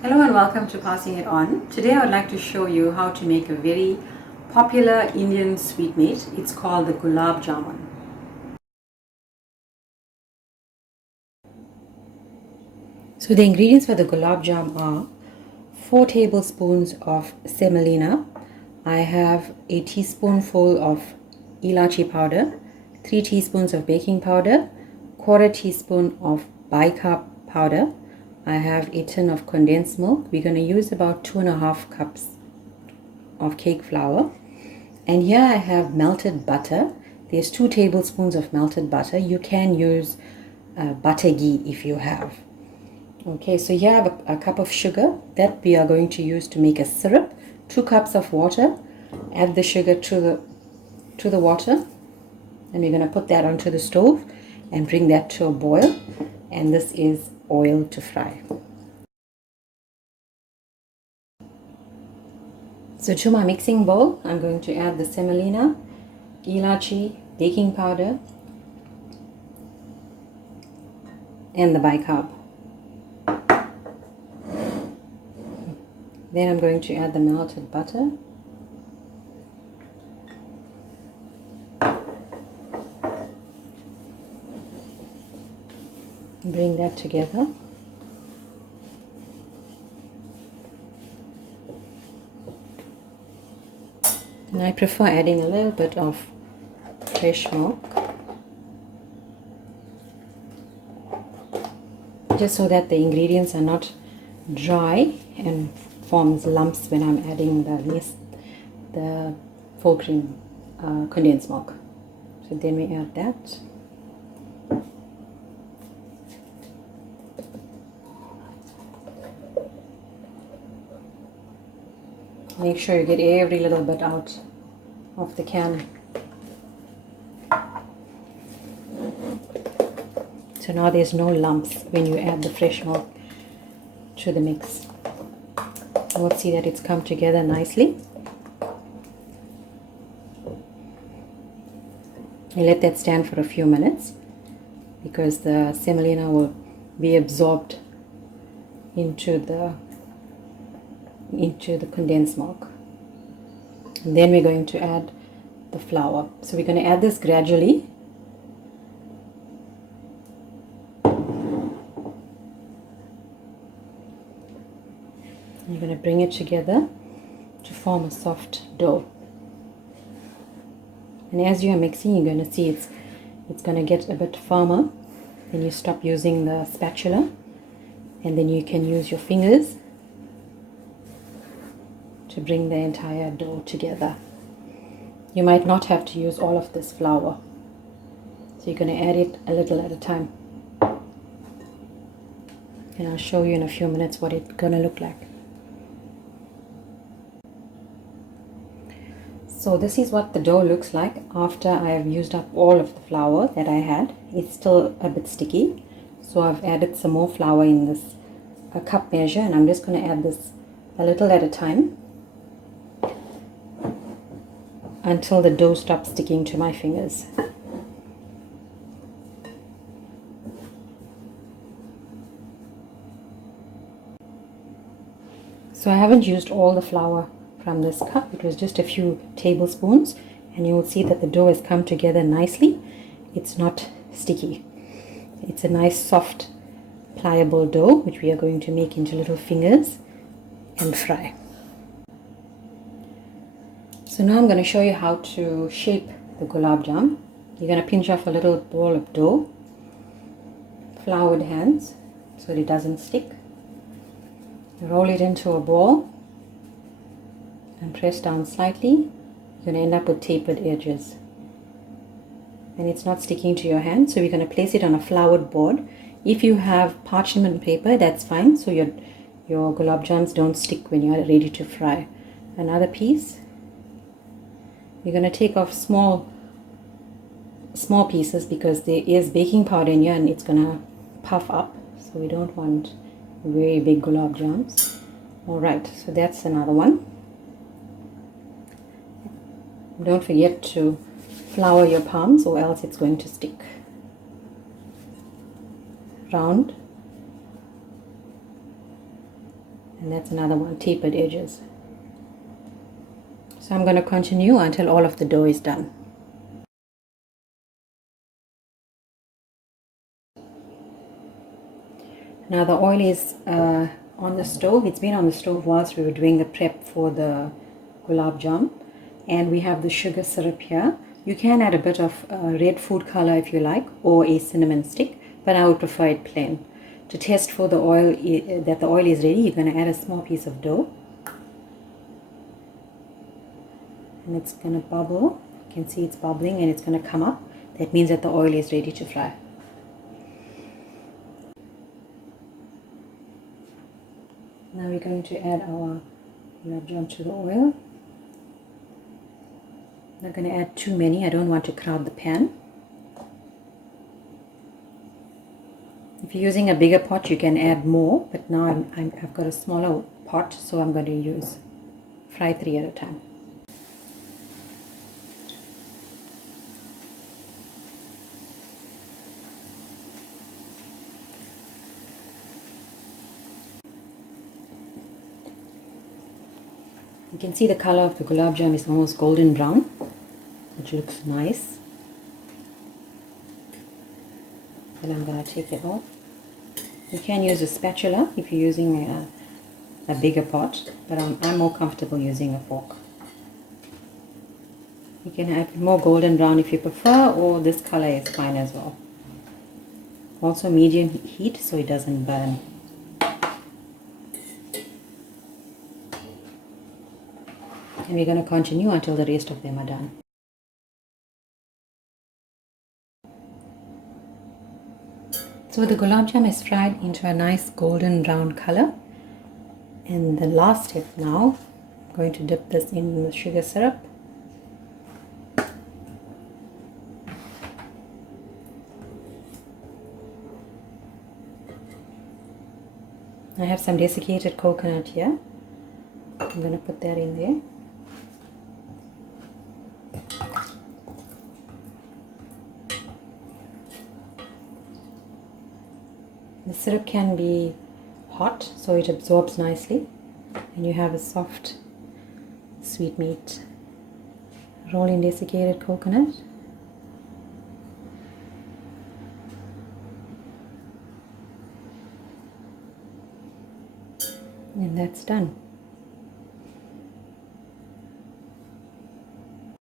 Hello and welcome to Passing It On. Today I would like to show you how to make a very popular Indian sweetmeat. It's called the Gulab Jamun. So the ingredients for the Gulab Jam are 4 tablespoons of semolina. I have a teaspoonful of elachi powder, 3 teaspoons of baking powder, quarter teaspoon of bicarb powder. I have a tin of condensed milk. We're going to use about 2.5 cups of cake flour. And here I have melted butter. There's 2 tablespoons of melted butter. You can use butter ghee if you have. Okay, so here I have a cup of sugar that we are going to use to make a syrup. 2 cups of water. Add the sugar to the water, and we're going to put that onto the stove and bring that to a boil. And this is oil to fry. So to my mixing bowl, I'm going to add the semolina, elachi, baking powder, and the bicarb. Then I'm going to add the melted butter. Bring that together. And I prefer adding a little bit of fresh milk, just so that the ingredients are not dry and forms lumps when I'm adding the full cream condensed milk. So then we add that. Make sure you get every little bit out of the can. So now there's no lumps when you add the fresh milk to the mix. You will see that it's come together nicely. You let that stand for a few minutes because the semolina will be absorbed into the condensed milk. And then we're going to add the flour. So we're going to add this gradually. You're going to bring it together to form a soft dough. And as you are mixing, you're going to see it's going to get a bit firmer. Then you stop using the spatula, and then you can use your fingers to bring the entire dough together. You might not have to use all of this flour, so you're going to add it a little at a time. And I'll show you in a few minutes what it's going to look like. So this is what the dough looks like after I have used up all of the flour that I had. It's still a bit sticky, so I've added some more flour in this cup measure, and I'm just going to add this a little at a time until the dough stops sticking to my fingers. So I haven't used all the flour from this cup. It was just a few tablespoons, and you will see that the dough has come together nicely. It's not sticky. It's a nice soft pliable dough which we are going to make into little fingers and fry. So now I'm going to show you how to shape the gulab jam. You're going to pinch off a little ball of dough, flour with hands so that it doesn't stick. Roll it into a ball and press down slightly. You're going to end up with tapered edges. And it's not sticking to your hand, so we're going to place it on a floured board. If you have parchment paper, that's fine, so your gulab jams don't stick when you're ready to fry. Another piece. You're going to take off small pieces because there is baking powder in here and it's going to puff up, so we don't want very big gulab jams. Alright, so that's another one. Don't forget to flour your palms or else it's going to stick. Round And that's another one, tapered edges. So I'm going to continue until all of the dough is done. Now the oil is on the stove. It's been on the stove whilst we were doing the prep for the gulab jam. And we have the sugar syrup here. You can add a bit of red food color if you like, or a cinnamon stick, but I would prefer it plain. To test for the oil, that the oil is ready, you're going to add a small piece of dough. And it's going to bubble. You can see it's bubbling and it's going to come up. That means that the oil is ready to fry. Now we're going to add our gulab jam to the oil. I'm not going to add too many. I don't want to crowd the pan. If you're using a bigger pot, you can add more, but now I've got a smaller pot, so I'm going to fry 3 at a time. You can see the color of the gulab jam is almost golden brown, which looks nice. Then I'm going to take it off. You can use a spatula if you're using a bigger pot, but I'm more comfortable using a fork. You can add more golden brown if you prefer, or this color is fine as well. Also medium heat so it doesn't burn. And we're going to continue until the rest of them are done. So the gulab jam is fried into a nice golden brown color. And the last step now, I'm going to dip this in the sugar syrup. I have some desiccated coconut here. I'm going to put that in there. The syrup can be hot so it absorbs nicely and you have a soft sweetmeat. Roll in desiccated coconut. And that's done.